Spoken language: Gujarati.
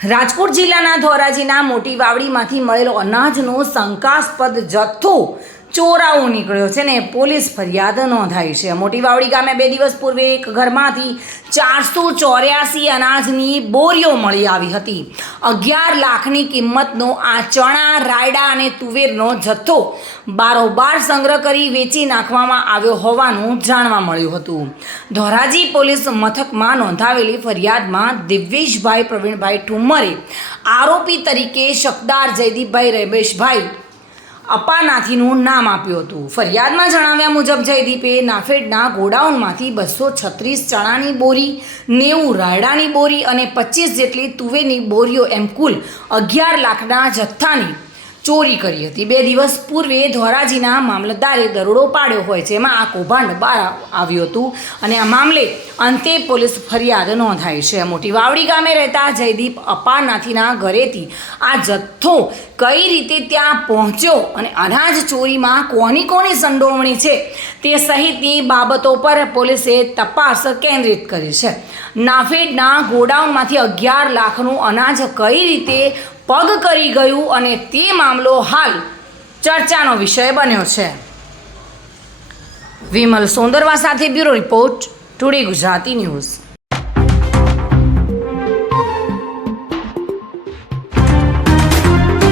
રાજકોટ જિલ્લાના ધોરાજીના મોટી વાવડીમાંથી મળેલો અનાજનો શંકાસ્પદ જથ્થો ચોરાવો નીકળ્યો છે ને પોલીસ ફરિયાદ નોંધાઈ છે। મોટી વાવડી ગામે 2 દિવસ પૂર્વે એક ઘરમાંથી 484 અનાજની બોરીઓ મળી આવી હતી। 11 લાખની કિંમતનો આ ચણા, રાયડા અને તુવેરનો જથ્થો બારોબાર સંગ્રહ કરી વેચી નાખવામાં આવ્યો હોવાનું જાણવા મળ્યું હતું। ધોરાજી પોલીસ મથકમાં નોંધાવેલી ફરિયાદમાં દિવ્યેશભાઈ પ્રવીણભાઈ ઠુમ્મરે આરોપી તરીકે શકદાર જયદીપભાઈ રમેશભાઈ અપાનાથીનું નામ આપ્યું હતું। ફરિયાદમાં જણાવ્યા મુજબ જયદીપે નાફેડના ગોડાઉનમાંથી 236 ચણાની બોરી, 90 રાયડાની બોરી અને 25 જેટલી તુવેરની બોરીઓ એમ કુલ 11 લાખના જથ્થાની ચોરી કરી હતી। 2 દિવસ પૂર્વે ધોરાજીના મામલતદારે દરોડો પાડ્યો હોય જેમાં આ કૌભાંડ બહાર આવ્યું હતું અને આ મામલે અંતે પોલીસ ફરિયાદ નોંધાઈ છે। મોટી વાવડી ગામે રહેતા જયદીપ અપાનાથીના ઘરેથી આ જથ્થો કઈ રીતે ત્યાં પહોંચ્યો અને અનાજ ચોરીમાં કોની સંડોવણી છે તે સહિતની બાબતો પર પોલીસે તપાસ કેન્દ્રિત કરી છે। નાફેડના ગોડાઉનમાંથી 11 લાખનું અનાજ કઈ રીતે પગ કરી ગયું અને તે મામલો હાલ ચર્ચાનો વિષય બન્યો છે। વિમલ સોંદરવા સાથે bureau report, today Gujarati news.